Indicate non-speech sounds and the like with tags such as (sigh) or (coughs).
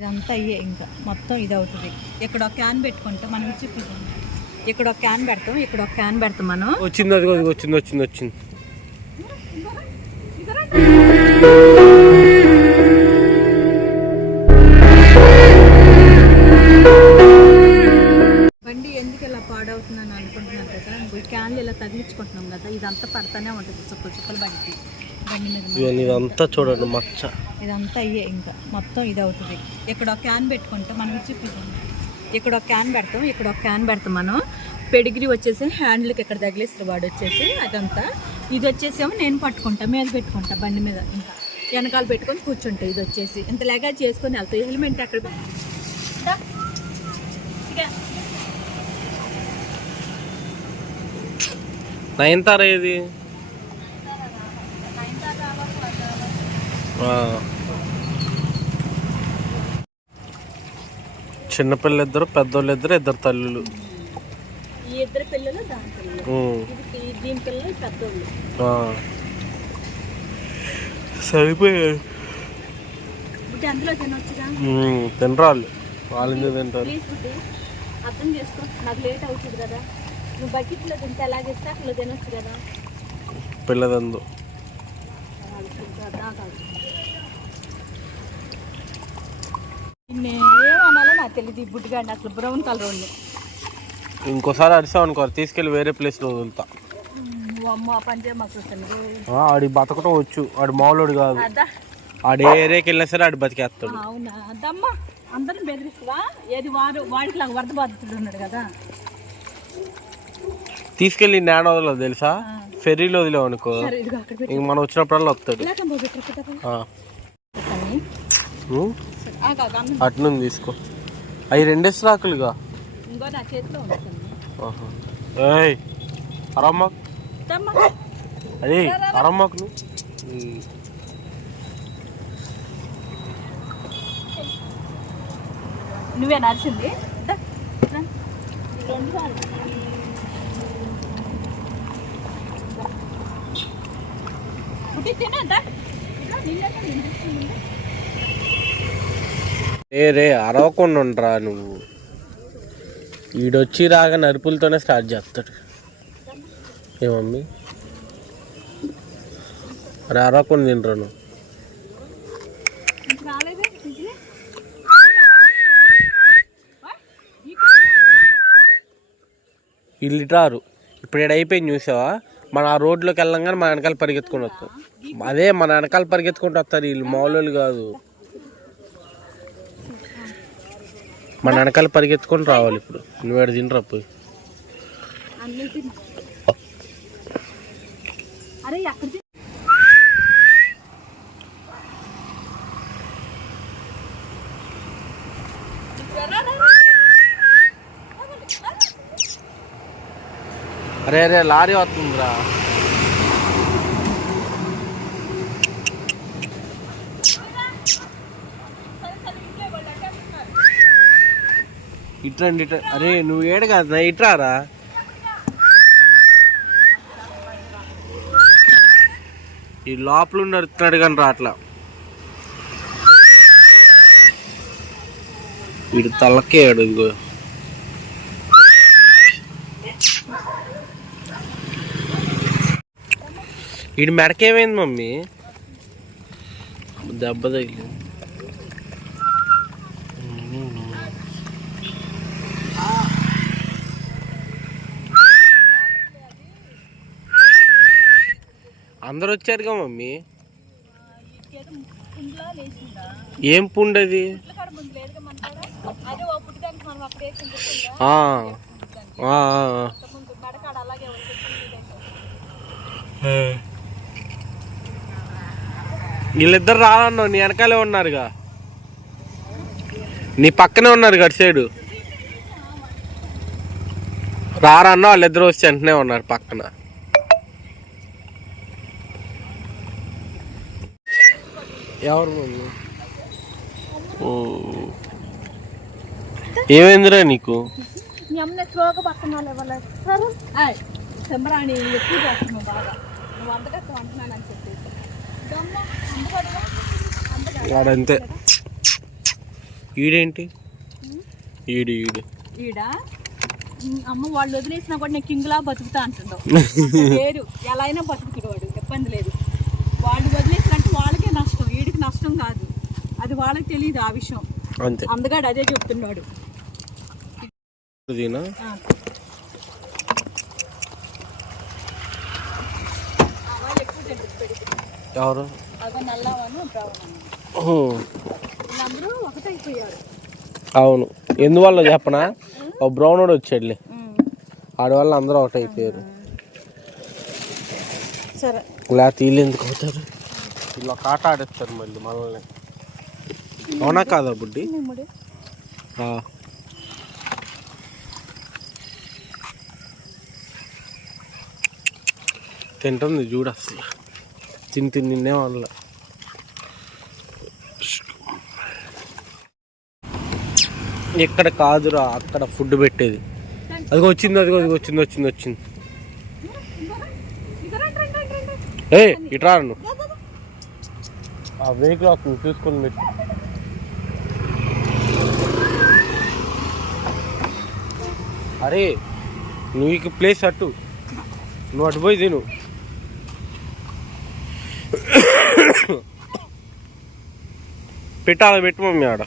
ఇదంతా అయ్యే ఇంకా. మొత్తం ఇది అవుతుంది ఇక్కడ ఒక క్యాన్ పెట్టుకుంటాం మనం చూపిద్దాం ఇక్కడ ఒక క్యాన్ పెడతాం ఇక్కడ ఒక క్యాన్ పెడతాం మనం. వచ్చింది అది వచ్చింది వచ్చింది వచ్చింది బండి ఎందుకు ఇలా పాడవుతుందని అనుకుంటున్నాను కదా? క్యాన్లు ఇలా తగిలించుకుంటున్నాం కదా ఇదంతా పడతానే ఉంటుంది. చుక్కలు చుక్కలు బండికి. ఇవన్నీ ఇదంతా చూడండి మచ్చ. ఇదంతా అయ్యే ఇంకా. మొత్తం ఇది అవుతుంది ఇక్కడ ఒక క్యాన్ పెట్టుకుంటాం. మనం చూపిద్దాం. ఇక్కడ ఒక క్యాన్ పెడతాం. ఇక్కడ ఒక క్యాన్ పెడతాం మనం. పెడిగ్రీ వచ్చేసి హ్యాండ్లకి ఇక్కడ తగిలిస్తారు? వాడు వచ్చేసి అదంతా. ఇది వచ్చేసేమో నేను పట్టుకుంటా మీద పెట్టుకుంటా బండి మీద ఇంకా. వెనకాల పెట్టుకొని కూర్చుంటా ఇది వచ్చేసి. ఇంత లేగా చేసుకొని వెళ్తాయి హెల్మెట్ అక్కడ పె- దా. ఇక. నయనతార ఏది ఆ. చిన్నపిల్లలు ఇద్దరు పెద్దోళ్ళు ఇద్దరు ఇద్దరు తల్లులు. ఈ ఇద్దరు పిల్లలు దాని పిల్లలు. ఇది దీని పెద్దోళ్ళు. ఉమ్, తినరాళ్ళు. వాళ్ళు ఎందుకు తింటారు. అర్థం చేసుకో. నాకు లేట్ అవుతుంది కదా. నువ్వు బకెట్లో తింటే ఎలాగేస్తే అట్లా తినొచ్చు కదా. పిల్లదందు. ఏమనాలో నాకు తెలియదు ఈ బుడ్డిగాడిని. అసలు బ్రౌన్ కలర్ ఉంది ఇంకోసారి అరిసావు అనుకో తీసుకెళ్ళి వేరే ప్లేస్లో వదులుతా. అమ్మ పని ఆడి బతకటం వచ్చు ఆడు మామూలుడు కాదు. ఆడు ఏ ఏరియాకి వెళ్ళినా సరే ఆడు బతికేస్తాడు. అవునా? అద్దమ్మా అందరిని బెదిరిస్తావా ఏది వాడు వాడికి లాగా వరద బాధితుడు ఉన్నాడు కదా. తీసుకెళ్ళి నేడ వదలదు తెలుసా? ఫెర్రీలో వదిలేవు అనుకో. ఇంక మనం వచ్చినప్పుడల్లా వస్తాడు. అట్నుంది తీసుకో. అవి రెండేసి రాకులుగా. ఏయ్ అరమ్మక్ అదే అరమ్మక్ నువ్వు. నడిచింది రా. రెండు సార్లు. పుట్టి తిను, దా. ఇదిగో నీళ్ళల్లో నిండిస్తుంది. ఏ రే అరవకుండా ఉండరా నువ్వు. ఈడొచ్చి రాగా నరుపులతోనే స్టార్ట్ చేస్తాడు. ఏ మమ్మీ? అరే అరవకుండా తినరా నువ్వు? వీళ్ళు రారు ఇప్పుడు ఇక్కడ అయిపోయింది చూసావా? మన ఆ రోడ్లోకి వెళ్ళంగానే మన వెనకాల పరిగెత్తుకొని వస్తాం అదే మన వెనకాల పరిగెత్తుకుంటూ వస్తారు వీళ్ళు మామూలు కాదు. మన వెనకాల పరిగెత్తుకొని రావాలి ఇప్పుడు. నువ్వు ఇక్కడ తినరా పోయి. అరే అరే లారీ వస్తుందిరా. ఇట్రండి ఇట్రా. అరే నువ్వు ఏడు కాదు ఇట్రారా ఈ లోపల నడుతున్నాడు కానీ రా అట్లా. వీడు తలకేడు ఇదిగో. వీడి మెడకేమైంది మమ్మీ? దెబ్బ తగిలింది అందరు వచ్చారుగా మమ్మీ ఇటుకేదో కుండ్లా లేచిందా? ఏం పుండది ఇట్ల కాడ ముందు లేదుగా మన కాడ? అదే ఓ పుట్టిదానికి మనం అక్కడ వేసింది గుర్తుందా? ఆ, ఆ, ఆ, ముందు మెడకాడ అలాగే ఉంది. ఆ. వీళ్ళిద్దరు రాలన్నావు నీ వెనకాలే ఉన్నారుగా. నీ పక్కనే ఉన్నారు అటు సైడు. రారన్నా వాళ్ళిద్దరు వచ్చి వెంటనే ఉన్నారు పక్కన ఎవరు మమ్మీ? ఓ ఏమైందిరా నీకు మీ అమ్మని స్లోగా పక్కన ఇవ్వలేదు సరే చెంబరాణి ఎక్కువ చేస్తున్నావు బాగా నువ్వు అంతగా అంటున్నానని చెప్పేసి దమ్మ, అందుకనగా, అందుకనగా. వాడంతే. ఈడేంటి? ఈడు ఈడు. ఈడ? అమ్మ వాళ్ళు వదిలేసినా కూడా నేను కింగ్లా బతుకుతా అంటున్నావు (laughs) లేరు. ఎలా అయినా బతుకుతాడు వాడు. ఇబ్బంది లేదు. వాళ్ళు నష్టం నష్టం కాదు. అది వాళ్ళకి తెలియదు ఆ విషయం. అంతే. అందుగాడు అదే చెప్తున్నాడు. ఎవరు? ఒకటైపోయారు అవును. ఎందువల్ల చెప్పనా? ఓ బ్రౌన్ వాడు వచ్చాడులే. ఉమ్. ఆడి వల్ల అందరూ ఒకటి అయిపోయారు. సరే. లేకపోతే వీళ్ళు ఎందుకు అవుతారు? ఒక ఆట ఆడిస్తారు మళ్ళీ మనల్ని. అవునా కాదా బుడ్డి. తింటుంది చూడు అసలు. తిని తిని నిన్నే వాళ్ళ. ఇక్కడ కాదురా అక్కడ ఫుడ్ పెట్టేది. అది వచ్చింది అది అది వచ్చింది వచ్చింది వచ్చింది. ఏ ఇట్రా నువ్వు ఆ వెహికల్ వస్తుంది చూసుకొని మీరు. అరే నువ్వు ఇక ప్లేస్ అట్టు నువ్వు అటు పోయి తిను. (coughs) పెట్టాలి పెట్టు మమ్మీ ఆడ.